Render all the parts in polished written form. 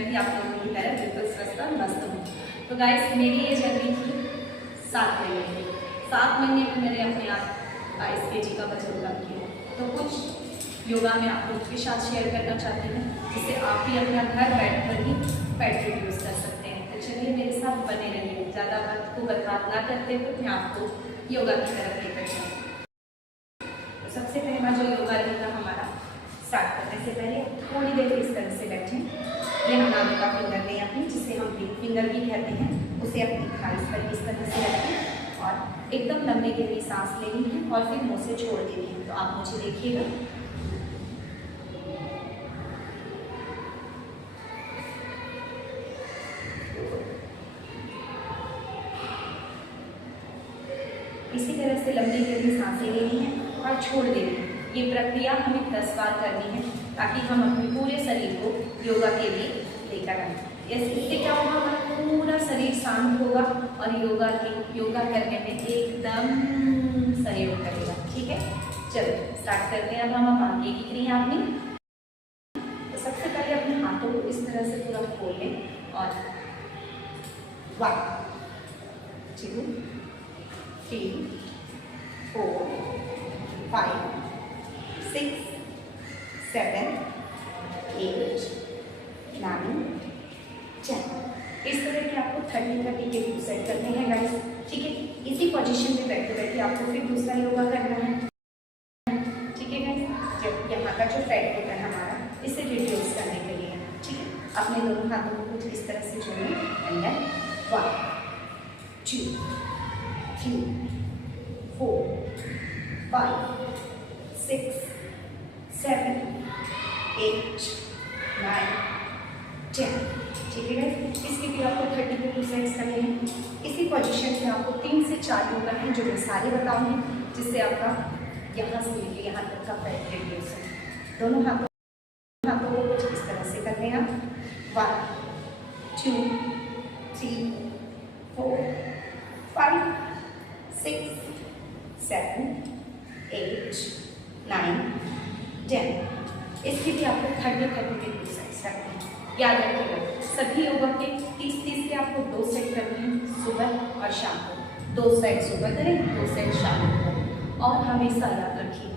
मैं भी आप लोगों की तरह बिल्कुल स्वस्थ और मस्त हूँ। तो गाइस मेरी ये जर्नी थी 7 महीने की। 7 महीने में मैंने अपने आप 22 kg का वजन कम किया। तो कुछ योगा में आप लोग के साथ शेयर करना चाहती हूँ, जिससे आप भी अपना घर बैठ कर ही फैट रिड्यूस कर सकते हैं। तो चलिए मेरे साथ बने रहिए, ज़्यादा वक्त को बर्बाद ना करते हुए मैं आपको योगा की तरफ लेकर चलूँ। तो सबसे पहला जो योगा रहेगा हमारा, स्टार्ट करने से पहले थोड़ी देर इस तरह से बैठें। ये हम नाभि का फिंगर लें अपनी, जिसे हम बिग फिंगर भी कहते हैं, उसे अपनी थाइस पर इस तरह से रखें और एकदम लंबी गहरी सांस लेनी है और फिर मुंह से छोड़ देनी है। तो आप मुझे देखिएगा। इसी तरह से लंबी गहरी सांसें लेनी है और छोड़ देनी है। ये प्रक्रिया हमें 10 बार करनी है, ताकि हम अपने पूरे शरीर को योगा के लिए लेकर आए। इससे क्या होगा, हमारा पूरा शरीर शांत होगा और योगा करने में एकदम सहयोग करेगा। ठीक है, चलो स्टार्ट करते हैं। अब हम आगे की क्रिया अपनी। तो सबसे पहले अपने हाथों को इस तरह से पूरा खोल लें और 1 2 3 4 5 6 7 8 9 10। इस तरह के आपको 30 के ग्रुप सेट करने हैं गाइस। ठीक है, इसी पोजीशन में बैठे बैठे आपको फिर दूसरा योगा करना है। ठीक है गाइस, जब यहाँ का जो फैट होता है हमारा, इसे रिड्यूस करने के लिए। ठीक है, अपने दोनों हाथों को कुछ इस तरह से जोड़ें। And then 1 2 3 4 5 6 7 8 9 10। ठीक है गाइस, इसके भी आपको 30 सेट्स करने हैं। इसी पोजीशन में आपको 3 से 4 योगा हैं जो मैं सारे बताऊंगी, जिससे आपका यहाँ से लेके यहाँ तक का फैट रिड्यूस है। दोनों हाथों को कुछ इस तरह से करने हैं। 1 2 3 4 5 6 7 8 9 10। इसके भी आपको 30 सेट्स करने हैं। याद रखिएगा, सभी योगा के 30 के आपको 2 सेट करने हैं, सुबह और शाम को। 2 सेट सुबह करें, 2 सेट शाम को करें। और हमेशा याद रखिए,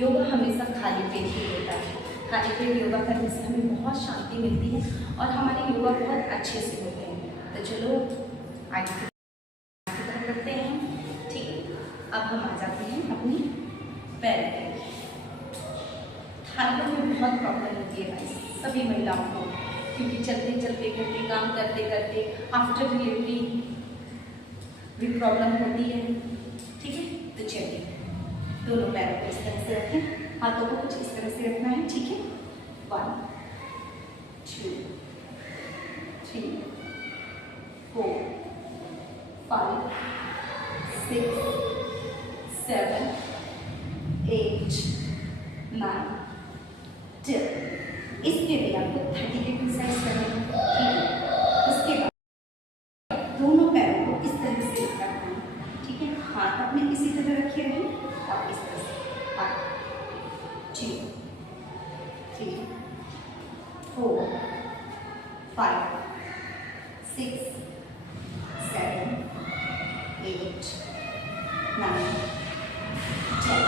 योगा हमेशा खाली पेट ही होता है। खाली पेट योगा करने से हमें बहुत शांति मिलती है और हमारे योगा बहुत अच्छे से होते हैं। तो चलो आगे करते हैं। ठीक है, अब हम आ जाते हैं अपनी पैर पे। थाइरों में बहुत प्रॉब्लम होती है गाइस, सभी महिलाओं को, क्योंकि चलते चलते करते काम करते करते आफ्टर डिलीवरी भी प्रॉब्लम होती है। ठीक है, तो चलिए दोनों पैरों को इस तरह से रखें, हाथों को कुछ इस तरह से रखना है। ठीक है, 1 2 3 4 5 6 7 8 9 10। इसके लिए आपको 30 के एक्सरसाइज करने हैं। ठीक है, उसके बाद दोनों पैरों को इस तरह से रखना है। ठीक है, हाथ अपने इसी तरह रखे रहें और इस तरह से 1 2 3 4 5 6 7 8 9 10।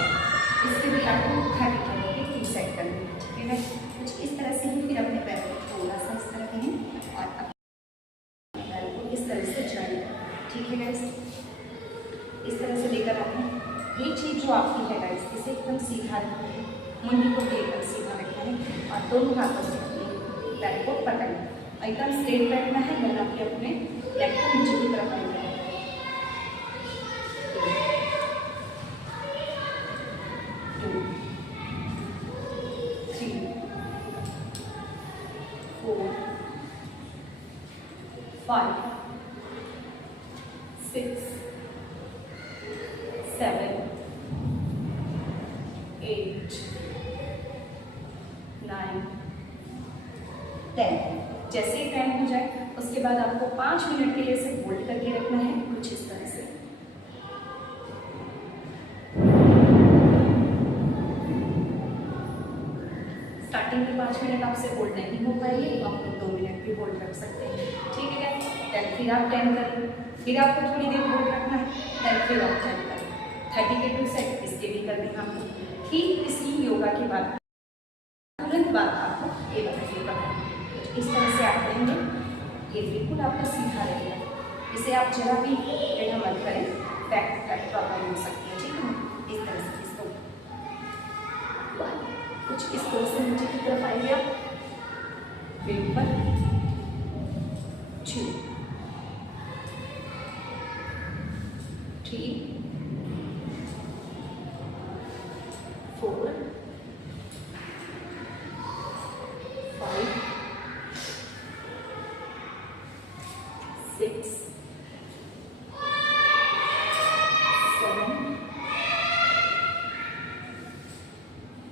इसके लिए आपको 30 के सेट करने हैं। ठीक है, कुछ इस तरह से ही फिर अपने पैरों को थोड़ा सा इस तरह करें और अपने पैरों को इस तरह से जॉइन। ठीक है गाइस, इस तरह से लेकर आए। ये चीज़ जो आपकी है गाइस, इसे एकदम सीधा रखिए, मुंडी को एकदम सीधा रखना है और दोनों हाथों से अपने पैर को पकड़ना। एकदम स्ट्रेट बैठना है, वरना कि अपने लेग को नीचे की तरफ लेना है। 2 3 4 5 6 7 8 9 10। जैसे ही 10 हो जाए, उसके बाद आपको 5 मिनट के लिए इसे होल्ड करके रखना है, कुछ इस तरह से। स्टार्टिंग में 5 मिनट आपसे होल्ड नहीं हो पाएंगे तो आप लोग 2 मिनट भी होल्ड रख सकते हैं, ठीक है गाइस। देन फिर आप 10 करें, फिर आपको थोड़ी देर होल्ड रखना है, देन फिर आप 10 करें। 30 के 2 सेट इसके भी करने हैं आपको। ठीक इसी योगा के बाद तुरंत बाद आपको ये वाला योगा करना, इस तरह से आप करेंगे, ये बिल्कुल आपका सीधा रहेगा। इसे आप जरा भी टेढ़ा मत करें, बैक प्रॉब्लम हो सकती है, ठीक है ना। इस तरह से इसको कुछ इस तरह से नीचे की तरफ आइए आप, बिल्कुल 2 3 4 5 6 7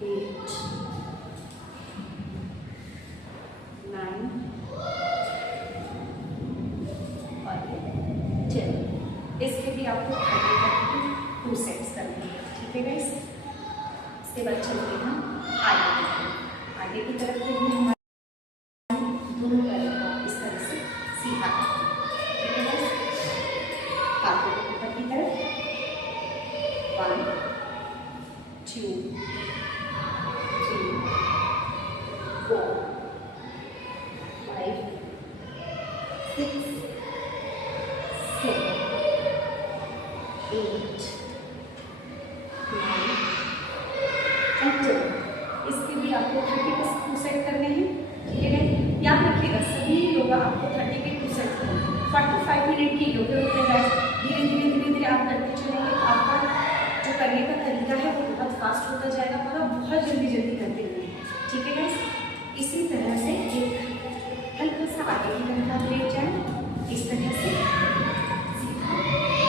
8 9 और 10। इसके भी आपको 2 सेट्स करने हैं, ठीक है गाइस। इसके बाद चलते हैं आगे की तरफ के लिए हमारे दोनों पैरों को इस तरह से सीधा, ठीक है गाइस। हाथों को ऊपर की तरफ 1 2 3 4 5 6 7 8 9 and 10। इसके भी आपको 30 के 2 सेट करने हैं, ठीक है। याद रखिएगा सभी योगा आपको 30 के 2 सेट करने हैं। 45 मिनट के योगा होते हैं, धीरे धीरे आप करते चलेंगे तो आपका जो करने का तरीका है वो बहुत फास्ट होता जाएगा और आप बहुत जल्दी करते हैं, ठीक है गाइस। इसी तरह से एक हल्का सा आगे की तरफ आप लेट जाएं, इस तरह से सीधा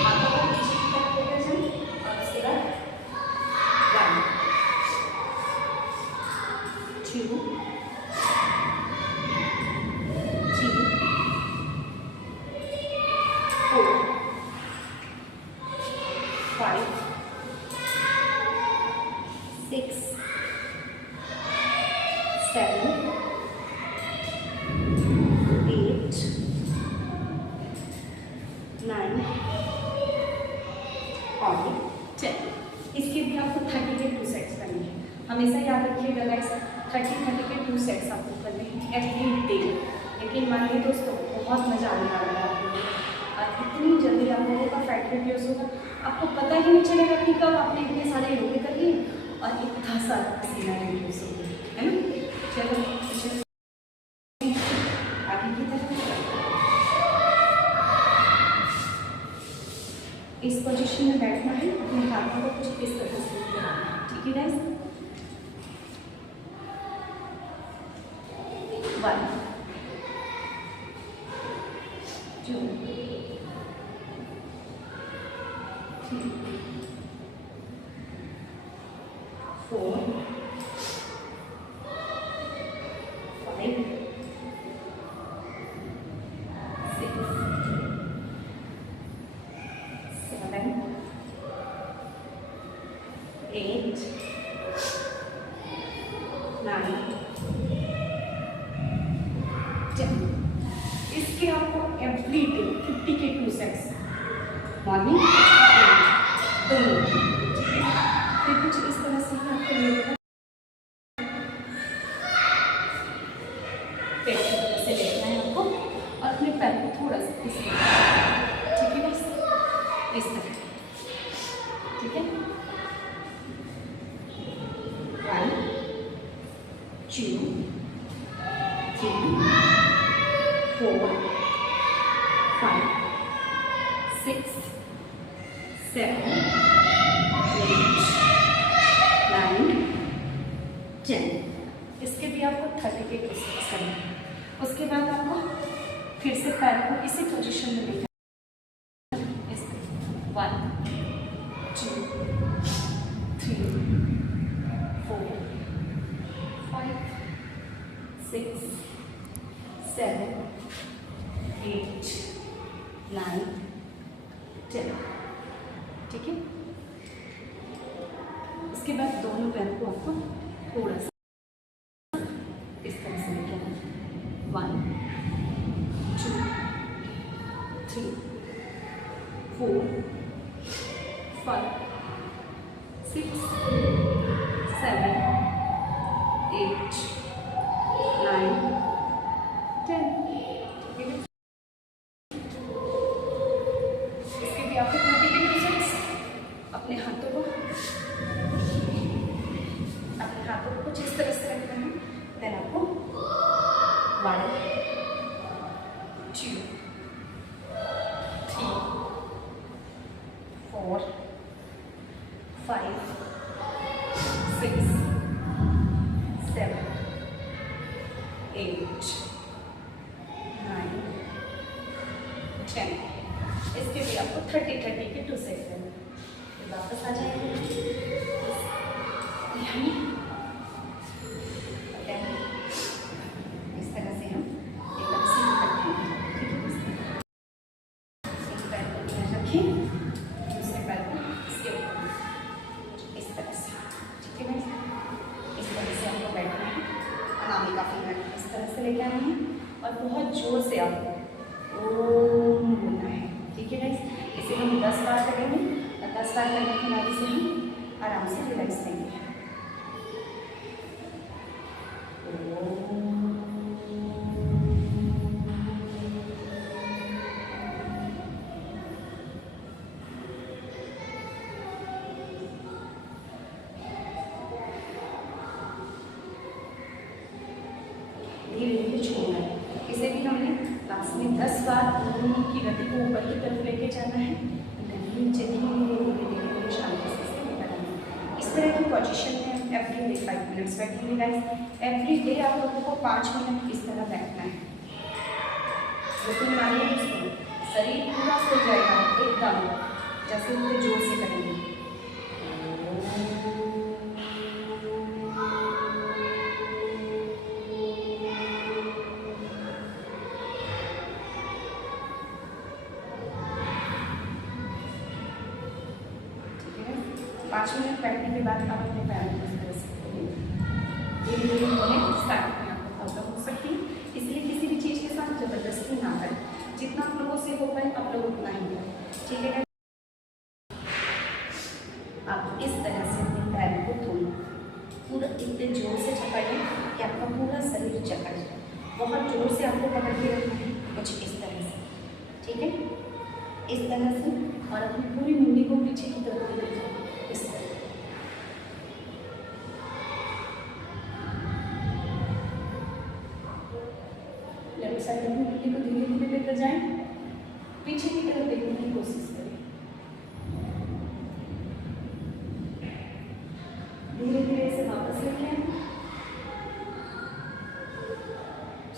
आगे और पीछे की तरफ लेकर जाएं और उसके बाद 1 2 3 4 5 6 7 8 9 और 10। इसके भी आपको 30 के 2 सेट्स करने हैं। हमेशा याद रखिएगा गाइस 30 के 2 सेट्स आपको करने हैं एवरी डे। लेकिन मानिए दोस्तों बहुत मज़ा आने वाला है आप लोगों को और इतनी जल्दी आप लोगों का फैट रिड्यूस होगा, आपको पता ही नहीं चलेगा कि कब आपने इतने सारे योगे कर लिए और इतना सारा पसीना रिड्यूस हो गया, है ना। चलो आगे की तरफ इस पोजीशन में बैठना है, अपने हाथों को कुछ इस तरह से लगाना, ठीक है गाइस। 1 2 3 4 5 6 7 8 9 10। इसके आपको एवरी डे 50 के 2 सेट्स मॉर्निंग दोनों, ठीक है। फिर कुछ इस तरह से आपको लेकर पेट की तरह से लेना है आपको और अपने पैर को थोड़ा सा इस तरह, ठीक है बस इस तरह, ठीक है। 1 2 3 4 5 6 7 8 9 10। इसके भी आपको 30 के 2 सेट्स करने हैं। उसके बाद आपको फिर से पैर को इसी पोजीशन में लेकर 1 2 3 4 5 6 7 8 9 10, ठीक है। इसके बाद दोनों पैर को आपको थोड़ा सा कुछ इस तरह से रखना है। देन आपको 1 2 3 4 5 6 7 8 9 10। इसके भी आपको 30 के 2 सेट करना है। फिर वापस आ जाएंगे इस तरह से हम एकदम सीधी करते हैं। एक पैर को इधर रखें, दूसरे पैर को इसके ऊपर इस तरह से, ठीक है ना। इस तरह से आपको बैठना है। अनामिका फिंगर इस तरह से लेके आना है और बहुत जोर से आपको ओम बोलना है, ठीक है गाइस। इसे हम 10 बार करेंगे और 10 बार करने के बाद इसे हम आराम से रिलैक्स देंगे। धीरे धीरे छोड़ना है। इसे भी हमने लास्ट में 10 बार ओम की गति को ऊपर की तरफ लेके जाना है। नीचे धीरे शांति से करना है। इस तरह की पोजीशन में हम एवरी डे 5 मिनट्स बैठेंगे गाइस। एवरी डे आप लोगों को 5 मिनट इस तरह बैठना है। लेकिन मानिए इसको शरीर पूरा सो जाएगा एकदम, जैसे उसे जोर से करेंगे। पाँच मिनट बैठने के बाद आप अपने पैरों को इस तरह से धीरे धीरे होने स्टार्ट करना आपको प्रॉब्लम हो सकती है। इसलिए किसी भी चीज़ के साथ जबरदस्ती ना करें। जितना आप लोगों से हो पाए आप लोग उतना ही करें, ठीक है। आप इस तरह से अपने पैरों को धोना, पूरा इतने जोर से पकड़ें कि आपका पूरा शरीर जकड़ जाए। बहुत जोर से आपको पकड़ के रखना है, कुछ इस तरह से, ठीक है, इस तरह से। और अपनी पूरी मुंडी को पीछे की तरफ लेकर जाए इस तरह। लेफ्ट साइड में मुंडी को धीरे धीरे लेकर जाएं, पीछे की तरफ देखने की कोशिश करें। धीरे धीरे इसे वापस लेके आए,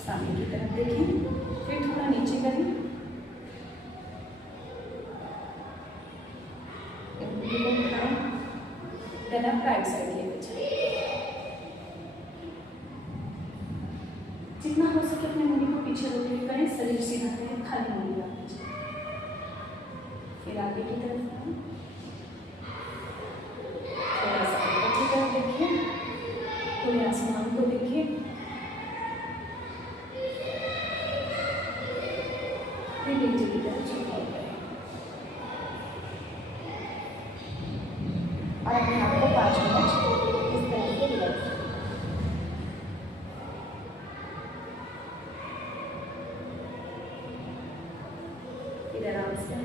सामने की तरफ देखें, फिर थोड़ा नीचे करें, देन आप राइट साइड लेके जाएं। जितना हो सके अपने मुंडी को पीछे रोटेट करें, शरीर सीधा करें, खाली मुंडी रखना चाहिए। फिर आगे की तरफ थोड़ा सा ऊपर की तरफ देखिए, थोड़े आसमान को देखिए, फिर नीचे की तरफ झुकाव करें और अपने आप को 5 मिनट इस तरह से रिलैक्स। इधर आराम से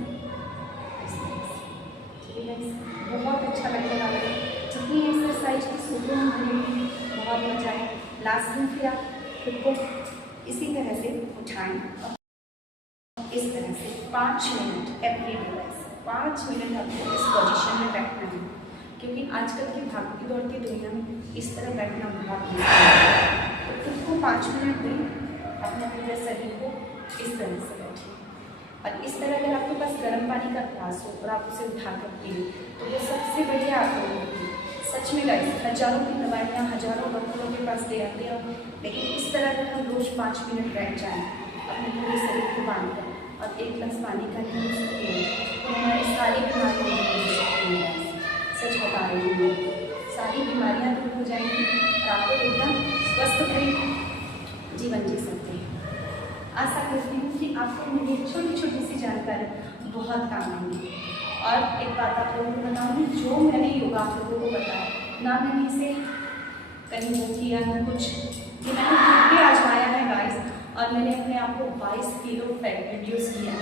बहुत अच्छा लगने वाला है। जितनी एक्सरसाइज की सुकून मिलेगी, बहुत मजा है। लास्ट दिन फिर आप खुद को इसी तरह से उठाएं और इस तरह से 5 मिनट एवरी डे, 5 मिनट आपको इस पोजीशन में बैठना है। क्योंकि आजकल की भागती दौड़ती दुनिया में इस तरह बैठना बहुत मुश्किल है। तो खुद को 5 मिनट दें, अपने पूरे शरीर को इस तरह से बैठिए। और इस तरह अगर आपके पास गर्म पानी का ग्लास हो और आप उसे उठा कर पिए तो वो सबसे बढ़िया आपको होगी। सच में गाइस, हजारों की दवाइयाँ हजारों डॉक्टरों के पास दे आते हैं, लेकिन इस तरह अगर हम रोज़ 5 मिनट बैठ जाएँ अपने पूरे शरीर को बांध कर और 1 गिलास पानी का यूज़ पिए तो हमारी सारी बीमारियाँ, सच बता रही हूँ, सारी बीमारियाँ दूर हो जाएंगी और आपको एकदम स्वस्थ भरी जीवन जी सकते हैं। आशा करती हूँ कि आपको मेरी छोटी छोटी सी जानकारी बहुत काम आएंगी। और एक बात आप लोगों को बताऊँगी, जो मैंने योगा आप लोगों को बताया ना, मैंने इसे कहीं वो किया ना कुछ, ये मैंने खुद भी आजमाया है गाइस। और मैंने अपने आप को 22 किलो फैट रिड्यूस किया।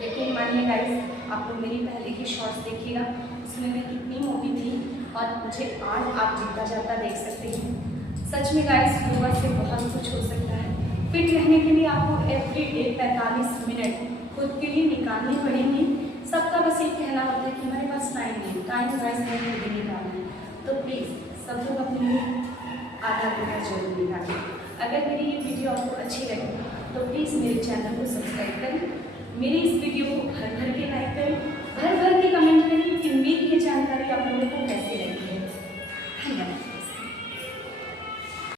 लेकिन मानिए गाइस, आप लोग मेरी पहले की शॉर्ट्स देखिएगा, उसमें मैं कितनी मोटी थी और मुझे आज आप जीता जाता देख सकते हैं। सच में गाइस, योगा से बहुत कुछ हो सकता है। फिट रहने के लिए आपको एवरीडे 45 मिनट खुद के लिए निकालने पड़ेंगे। सबका बस एक कहना होता है कि हमारे पास टाइम नहीं, टाइम गाइस नहीं खुद ही निकालना है। तो प्लीज़ सब लोग अपने लिए आधा घंटा जरूर निकालें। अगर मेरी ये वीडियो आपको अच्छी लगे तो प्लीज़ मेरे चैनल को सब्सक्राइब करें, मेरी इस वीडियो को भर भर के लाइक करें, भर भर के कमेंट करें कि मेरी ये जानकारी आप लोगों को कैसी लगी है। धन्यवाद।